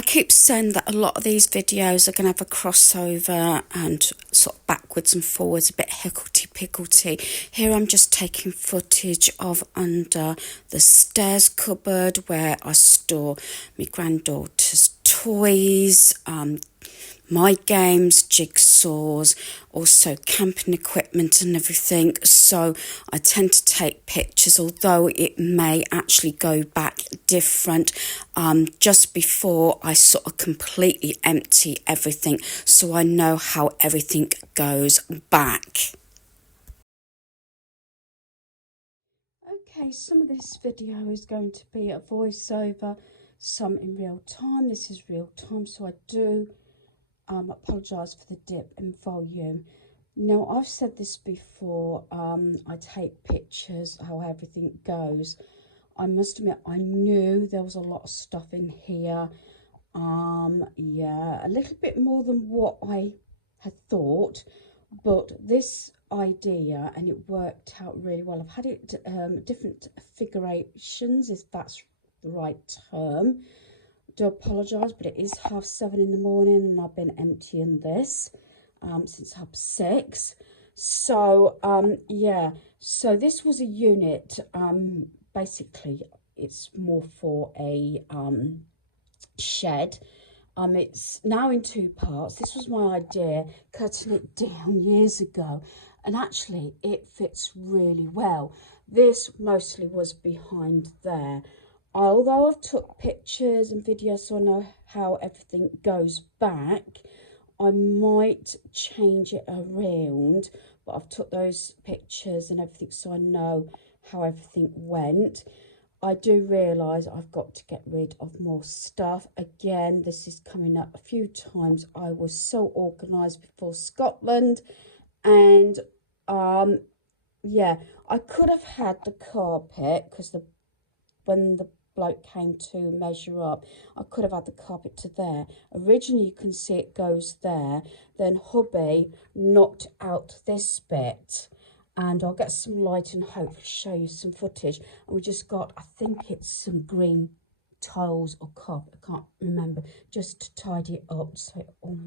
I keep saying that a lot of these videos are going to have a crossover and sort of backwards and forwards, a bit higgledy-piggledy. Here I'm just taking footage of under the stairs cupboard where I store my granddaughter's toys, my games, jigsaws, also camping equipment and everything. So I tend to take pictures, although it may actually go back different just before I sort of completely empty everything, so I know how everything goes back. Okay, some of this video is going to be a voiceover, some in real time. This is real time, so I do apologise for the dip in volume. Now, I've said this before, I take pictures, how everything goes. I must admit, I knew there was a lot of stuff in here. Yeah, a little bit more than what I had thought, but this idea, and it worked out really well. I've had it different figurations, if that's the right term. Do apologise, but it is 7:30 in the morning and I've been emptying this since 6:30. So yeah, so this was a unit. Basically it's more for a shed. It's now in 2 parts. This was my idea, cutting it down years ago, and actually it fits really well. This mostly was behind there. Although I've took pictures and videos so I know how everything goes back, I might change it around, but I've took those pictures and everything so I know how everything went. I do realise I've got to get rid of more stuff. Again, this is coming up a few times. I was so organised before Scotland, and yeah, I could have had the carpet, because when the bloke came to measure up, I could have had the carpet to there. Originally you can see it goes there, then hubby knocked out this bit, and I'll get some light and hopefully show you some footage. And we just got, I think it's some green tiles or carpet, I can't remember, just to tidy it up so it all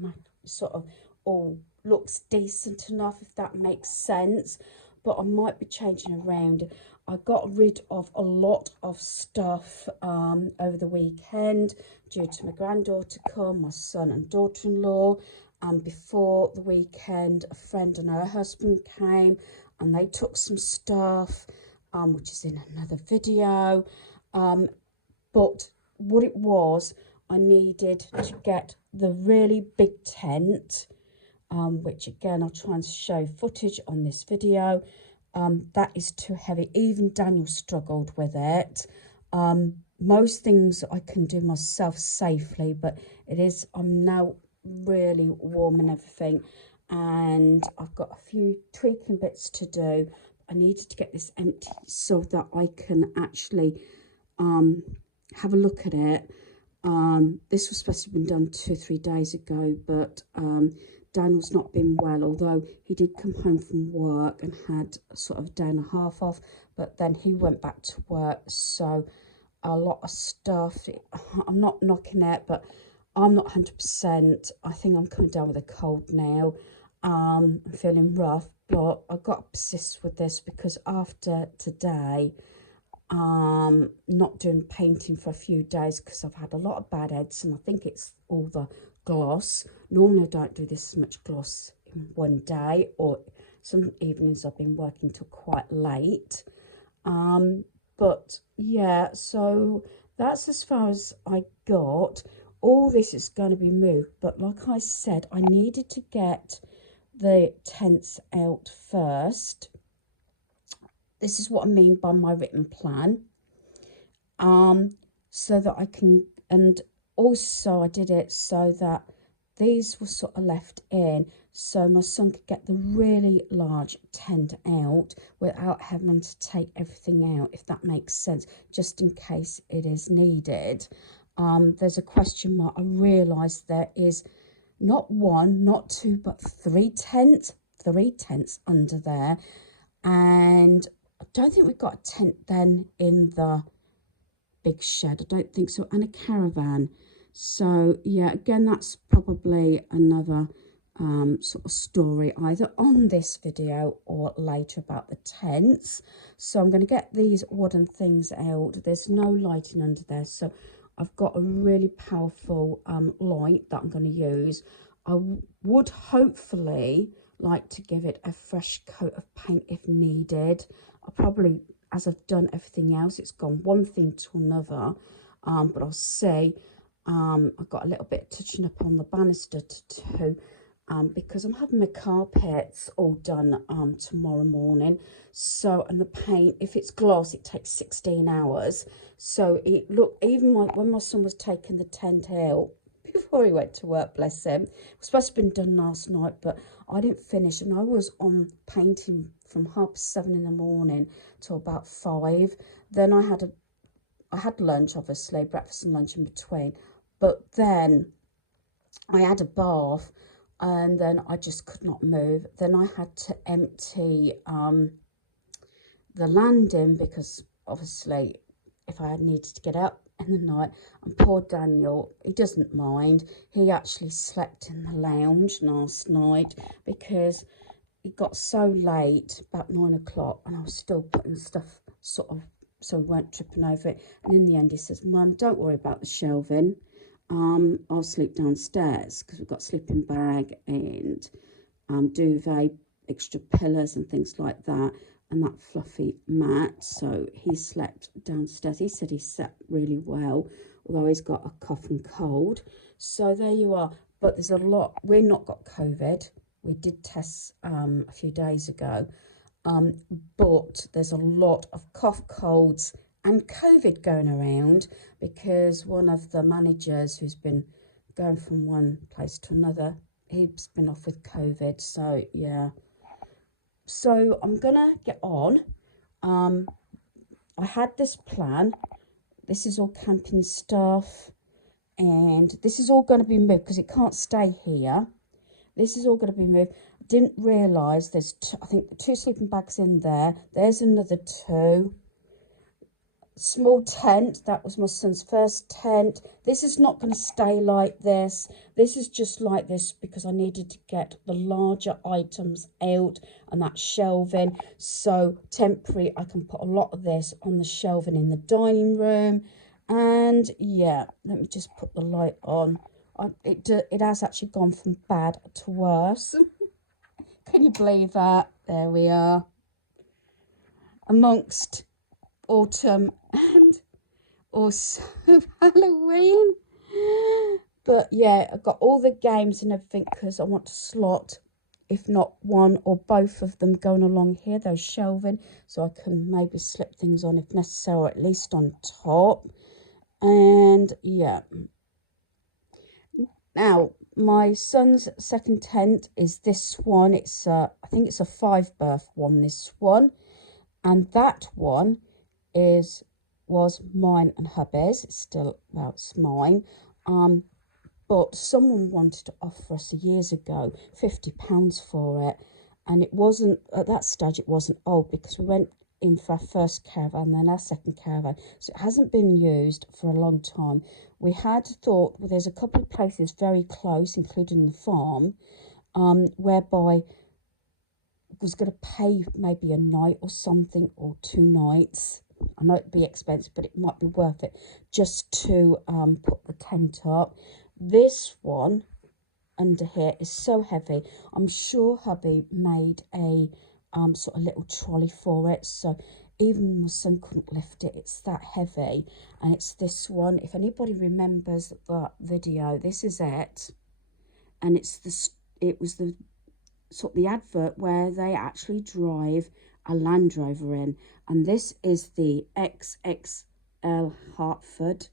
sort of all looks decent enough, if that makes sense. But I might be changing around. I got rid of a lot of stuff over the weekend due to my granddaughter come, my son and daughter-in-law. And before the weekend, a friend and her husband came and they took some stuff, which is in another video. But what it was, I needed to get the really big tent, which again I'll try and show footage on this video. That is too heavy. Even Daniel struggled with it. Most things I can do myself safely, but I'm now really warm and everything, and I've got a few tweaking bits to do. I needed to get this empty so that I can actually have a look at it. This was supposed to have been done 2 or 3 days ago, but Daniel's not been well, although he did come home from work and had sort of a day and a half off, but then he went back to work, so a lot of stuff, I'm not knocking it, but I'm not 100%. I think I'm coming down with a cold now. I'm feeling rough, but I've got to persist with this, because after today, not doing painting for a few days because I've had a lot of bad heads, and I think it's all the gloss. Normally I don't do this much gloss in one day, or some evenings I've been working till quite late. But yeah, so that's as far as I got. All this is going to be moved, but like I said, I needed to get the tents out first. This is what I mean by my written plan, so that I can, and also I did it so that these were sort of left in, so my son could get the really large tent out without having to take everything out, if that makes sense, just in case it is needed. There's a question mark. I realised there is not 1, not 2, but 3 tents under there, and I don't think we've got a tent then in the big shed. I don't think so. And a caravan. So yeah, again, that's probably another sort of story either on this video or later about the tents. So I'm going to get these wooden things out. There's no lighting under there, so I've got a really powerful light that I'm going to use. I would hopefully like to give it a fresh coat of paint if needed. I probably, as I've done everything else, it's gone one thing to another, but I'll see. I've got a little bit touching up on the banister to do, because I'm having my carpets all done tomorrow morning. So, and the paint, if it's gloss, it takes 16 hours. So it look, even when my son was taking the tent out before he went to work, bless him, it was supposed to have been done last night, but I didn't finish, and I was on painting from 7:30 in the morning till about 5. Then I had lunch, obviously, breakfast and lunch in between. But then I had a bath, and then I just could not move. Then I had to empty the landing, because obviously if I had needed to get up in the night, and poor Daniel, he doesn't mind. He actually slept in the lounge last night because it got so late, about 9 o'clock, and I was still putting stuff sort of so we weren't tripping over it. And in the end, he says, "Mum, don't worry about the shelving. I'll sleep downstairs," because we've got sleeping bag and duvet, extra pillows and things like that, and that fluffy mat. So he slept downstairs. He said he slept really well, although he's got a cough and cold. So there you are. But there's a lot. We're not got COVID. We did tests a few days ago, but there's a lot of cough, colds and COVID going around, because one of the managers who's been going from one place to another, he's been off with COVID. So yeah, so I'm gonna get on. I had this plan. This is all camping stuff, and this is all going to be moved because it can't stay here. This is all going to be moved. Didn't realise there's I think 2 sleeping bags in there. There's another 2. Small tent, that was my son's first tent. This is not going to stay like this. This is just like this because I needed to get the larger items out, and that shelving. So temporary, I can put a lot of this on the shelving in the dining room. And yeah, let me just put the light on. It has actually gone from bad to worse. Can you believe that? There we are, amongst autumn and also Halloween. But yeah, I've got all the games and everything because I want to slot, if not one or both of them, going along here, those shelving, so I can maybe slip things on if necessary, or at least on top. And yeah, now my son's second tent is this one. It's I think it's a 5 berth one, this one, and that one was mine and hubby's. It's still, well, it's mine, but someone wanted to offer us years ago £50 for it, and it wasn't, at that stage it wasn't old, because we went in for our first caravan, then our second caravan, so it hasn't been used for a long time. We had thought, well, there's a couple of places very close, including the farm, whereby was going to pay maybe a night or something, or 2 nights. I know it'd be expensive, but it might be worth it just to put the tent up. This one under here is so heavy. I'm sure hubby made a sort of little trolley for it, so even my son couldn't lift it. It's that heavy. And it's this one. If anybody remembers that video, this is it. And it was the sort of the advert where they actually drive a Land Rover in, and this is the XXL Hertford,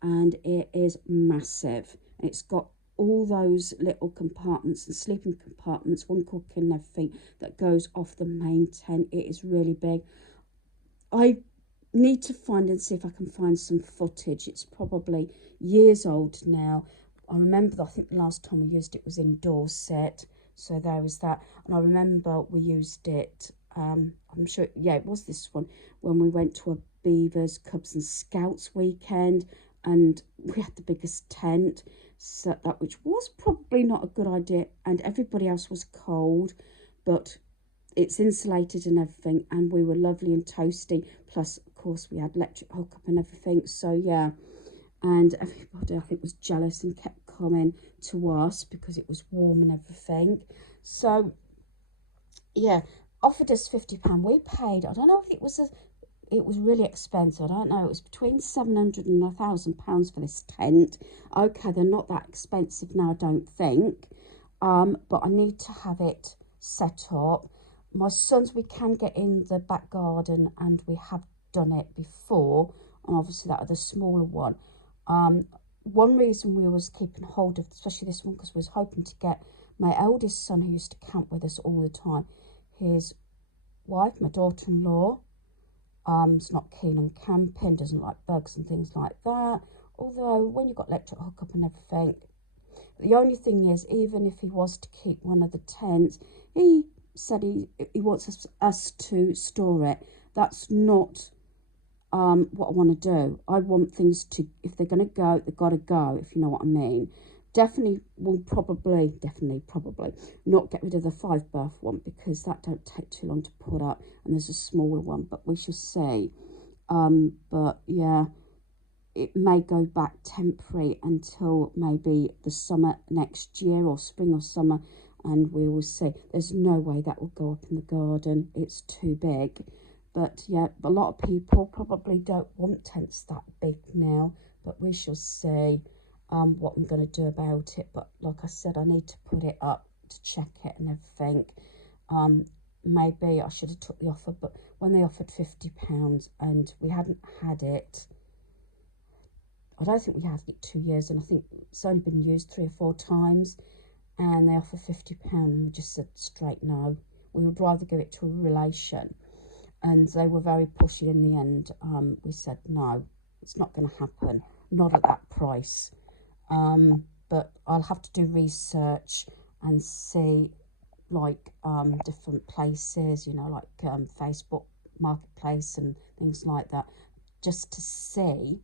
and it is massive. It's got all those little compartments and sleeping compartments, one cooking and everything, that goes off the main tent. It is really big. I need to find and see if I can find some footage. It's probably years old now. I remember, I think the last time we used it was in Dorset, so there was that. And I remember we used it, I'm sure, yeah, it was this one, when we went to a Beavers, Cubs and Scouts weekend, and we had the biggest tent, so that, which was probably not a good idea, and everybody else was cold, but it's insulated and everything, and we were lovely and toasty. Plus, of course, we had electric hookup and everything. So yeah, and everybody I think was jealous and kept coming to us because it was warm and everything. So yeah, offered us £50. We paid, I don't know if it was really expensive. I don't know. It was between £700 and £1,000 for this tent. Okay, they're not that expensive now, I don't think. But I need to have it set up. My sons, we can get in the back garden, and we have done it before. And obviously that other smaller one. One reason we was keeping hold of, especially this one, because we was hoping to get my eldest son, who used to camp with us all the time, his wife, my daughter-in-law, is not keen on camping, doesn't like bugs and things like that. Although when you've got electric hookup and everything, the only thing is, even if he was to keep one of the tents, he said he wants us to store it. That's not what I want to do. I want things to, if they're going to go, they've got to go, if you know what I mean. Definitely will probably not get rid of the 5 berth one, because that don't take too long to put up, and there's a smaller one, but we shall see. But yeah, it may go back temporary until maybe the summer next year, or spring or summer, and we will see. There's no way that will go up in the garden, it's too big. But yeah, a lot of people probably don't want tents that big now, but we shall see what I'm going to do about it. But like I said, I need to put it up to check it and everything. Maybe I should have took the offer, but when they offered £50 and we hadn't had it, I don't think we had it 2 years, and I think it's only been used 3 or 4 times, and they offered £50, and we just said straight no. We would rather give it to a relation, and they were very pushy in the end. We said no, it's not going to happen, not at that price. But I'll have to do research and see, like different places, you know, like Facebook Marketplace and things like that, just to see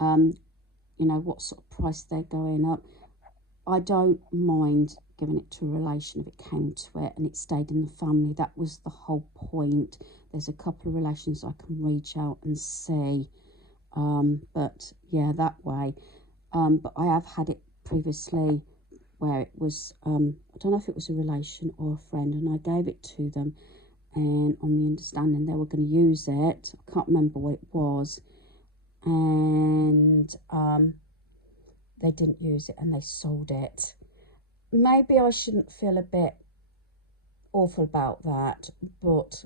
you know, what sort of price they're going up. I don't mind giving it to a relation if it came to it and it stayed in the family. That was the whole point. There's a couple of relations I can reach out and see. But yeah, that way. But I have had it previously where it was, I don't know if it was a relation or a friend, and I gave it to them, and on the understanding they were going to use it. I can't remember what it was. And they didn't use it and they sold it. Maybe I shouldn't feel a bit awful about that, but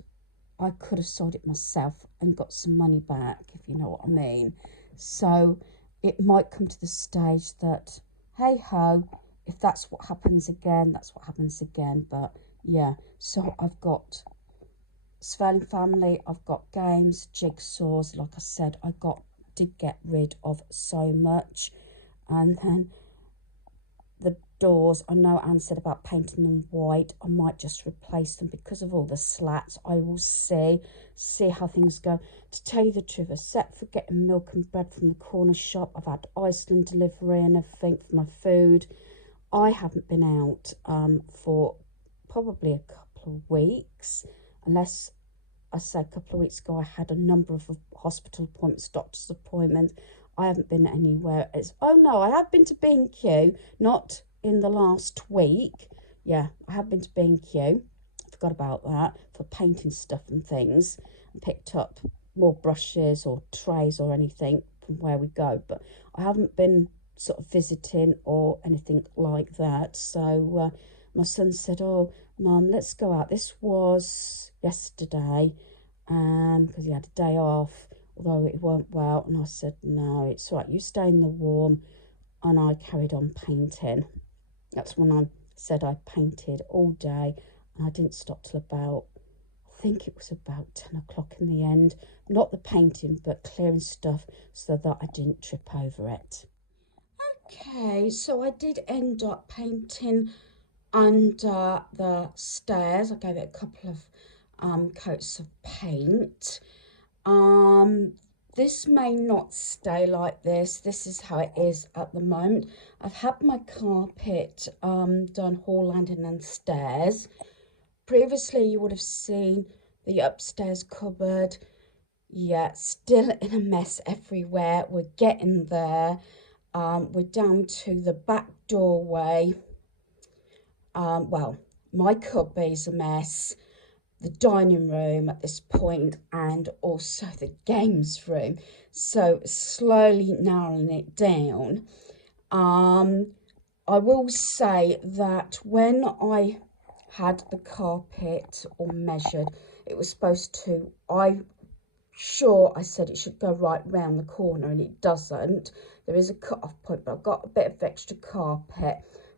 I could have sold it myself and got some money back, if you know what I mean. So it might come to the stage that, hey ho, if that's what happens again, that's what happens again. But yeah, so I've got Svelling family, I've got games, jigsaws. Like I said, did get rid of so much. And then the doors, I know Anne said about painting them white. I might just replace them because of all the slats. I will see how things go. To tell you the truth, except for getting milk and bread from the corner shop, I've had Iceland delivery and everything for my food. I haven't been out for probably a couple of weeks, unless I say a couple of weeks ago I had a number of hospital appointments, doctor's appointments. I haven't been anywhere. Oh no, I have been to B&Q, not in the last week. Yeah, I have been to B&Q. I forgot about that, for painting stuff and things, and picked up more brushes or trays or anything from where we go. But I haven't been sort of visiting or anything like that. So my son said, oh Mum, let's go out. This was yesterday, because he had a day off, although it weren't well. And I said, no, it's all right, you stay in the warm. And I carried on painting. That's when I said I painted all day, and I didn't stop till about, I think it was about 10 o'clock in the end. Not the painting, but clearing stuff so that I didn't trip over it. Okay, so I did end up painting under the stairs. I gave it a couple of coats of paint. this may not stay like this. This is how it is at the moment. I've had my carpet done hall, landing and stairs. Previously, you would have seen the upstairs cupboard. Yeah, still in a mess everywhere. We're getting there. We're down to the back doorway. Well, my cubby's a mess. The dining room at this point, and also the games room. So slowly narrowing it down. I will say that when I had the carpet or measured, it was supposed to, I said it should go right round the corner, and it doesn't. There is a cut-off point, but I've got a bit of extra carpet.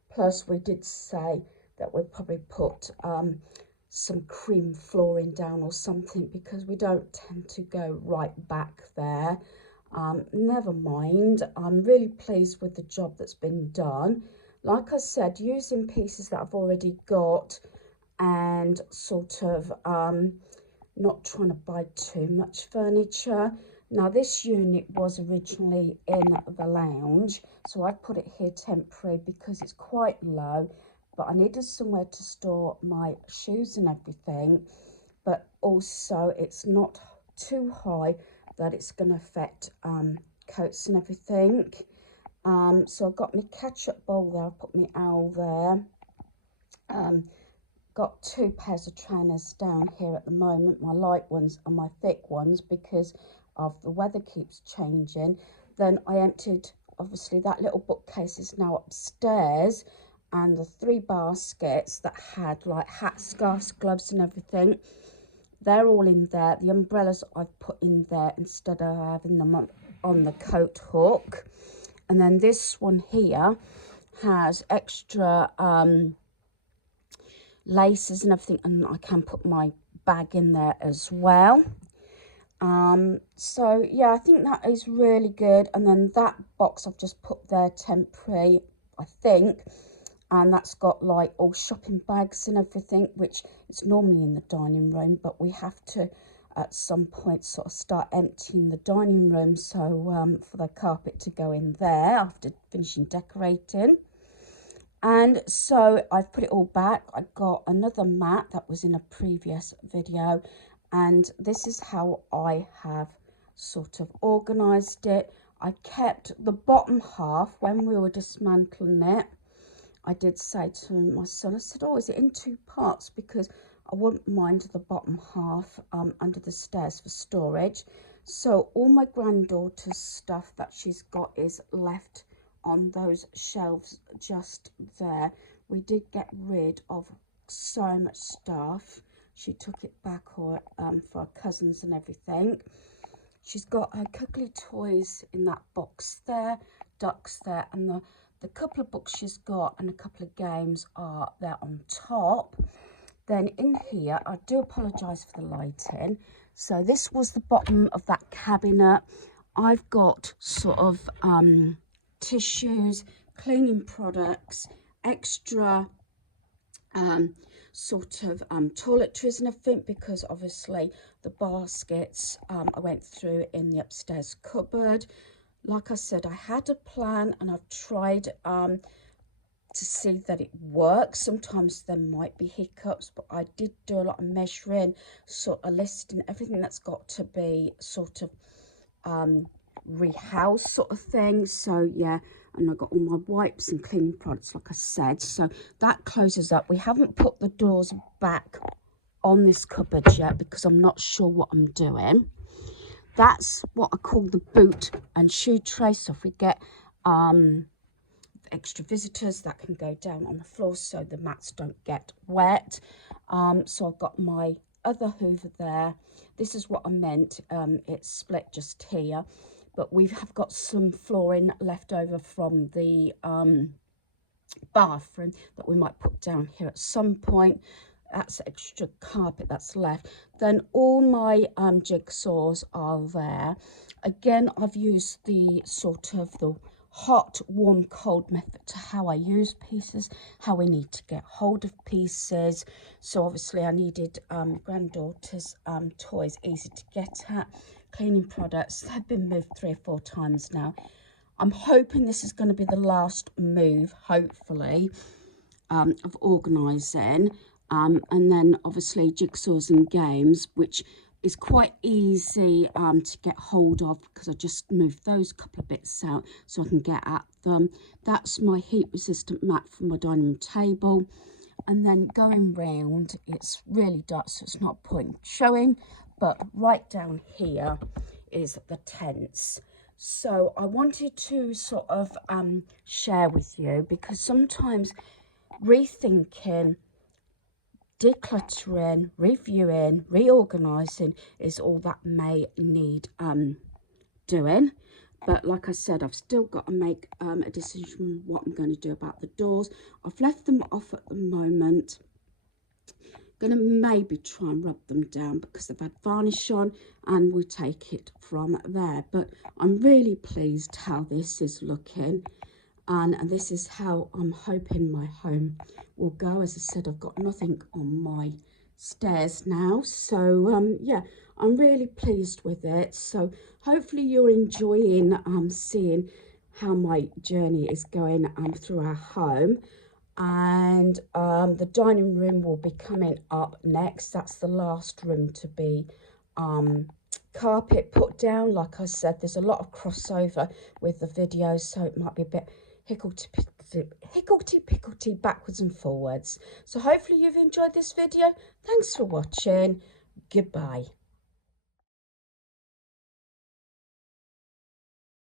Plus we did say that we'd probably put some cream flooring down or something, because we don't tend to go right back there. Never mind, I'm really pleased with the job that's been done. Like I said, using pieces that I've already got, and sort of not trying to buy too much furniture. Now this unit was originally in the lounge, so I put it here temporary because it's quite low, but I needed somewhere to store my shoes and everything, but also it's not too high that it's going to affect coats and everything. So I've got my ketchup bowl there, I've put my owl there. Got 2 pairs of trainers down here at the moment, my light ones and my thick ones, because of the weather keeps changing. Then I emptied, obviously that little bookcase is now upstairs, and the 3 baskets that had like hats, scarves, gloves and everything, they're all in there. The umbrellas I've put in there instead of having them on the coat hook. And then this one here has extra laces and everything, and I can put my bag in there as well. So yeah, I think that is really good. And then that box I've just put there temporary, I think, and that's got like all shopping bags and everything, which is normally in the dining room, but we have to at some point sort of start emptying the dining room, so for the carpet to go in there after finishing decorating. And so I've put it all back. I got another mat that was in a previous video, and this is how I have sort of organised it. I kept the bottom half. When we were dismantling it, I did say to my son, I said, oh, is it in 2 parts? Because I wouldn't mind the bottom half under the stairs for storage. So all my granddaughter's stuff that she's got is left on those shelves just there. We did get rid of so much stuff. She took it back for her cousins and everything. She's got her cuddly toys in that box there, ducks there, and the couple of books she's got and a couple of games are there on top. Then in here, I do apologise for the lighting. So this was the bottom of that cabinet. I've got sort of tissues, cleaning products, extra sort of toiletries and everything, because obviously the baskets I went through in the upstairs cupboard. Like I said, I had a plan, and I've tried to see that it works. Sometimes there might be hiccups, but I did do a lot of measuring, sort of listing everything that's got to be sort of rehoused sort of thing. So yeah, and I got all my wipes and cleaning products, like I said. So that closes up. We haven't put the doors back on this cupboard yet because I'm not sure what I'm doing. That's what I call the boot and shoe tray. So if we get extra visitors, that can go down on the floor so the mats don't get wet. So I've got my other hoover there. This is what I meant. It's split just here, but we have got some flooring left over from the bathroom that we might put down here at some point. That's extra carpet that's left. Then all my jigsaws are there. Again, I've used the sort of the hot, warm, cold method to how I use pieces, how we need to get hold of pieces. So obviously I needed granddaughter's toys easy to get at. cleaning products. They've been moved 3 or 4 times now. I'm hoping this is going to be the last move, hopefully, of organising. And then obviously jigsaws and games, which is quite easy to get hold of because I just moved those couple of bits out so I can get at them. That's my heat resistant mat for my dining room table. And then going round, it's really dark, so it's not a point showing, but right down here is the tents. So I wanted to sort of share with you, because sometimes rethinking, decluttering, reviewing, reorganising is all that may need doing. But like I said, I've still got to make a decision what I'm going to do about the doors. I've left them off at the moment. Going to maybe try and rub them down because they've had varnish on, and we'll take it from there. But I'm really pleased how this is looking, and this is how I'm hoping my home will go. As I said, I've got nothing on my stairs now, so yeah, I'm really pleased with it. So hopefully you're enjoying seeing how my journey is going through our home. And the dining room will be coming up next. That's the last room to be carpet put down. Like I said, there's a lot of crossover with the videos, so it might be a bit higgledy-piggledy backwards and forwards. So hopefully you've enjoyed this video. Thanks for watching. Goodbye.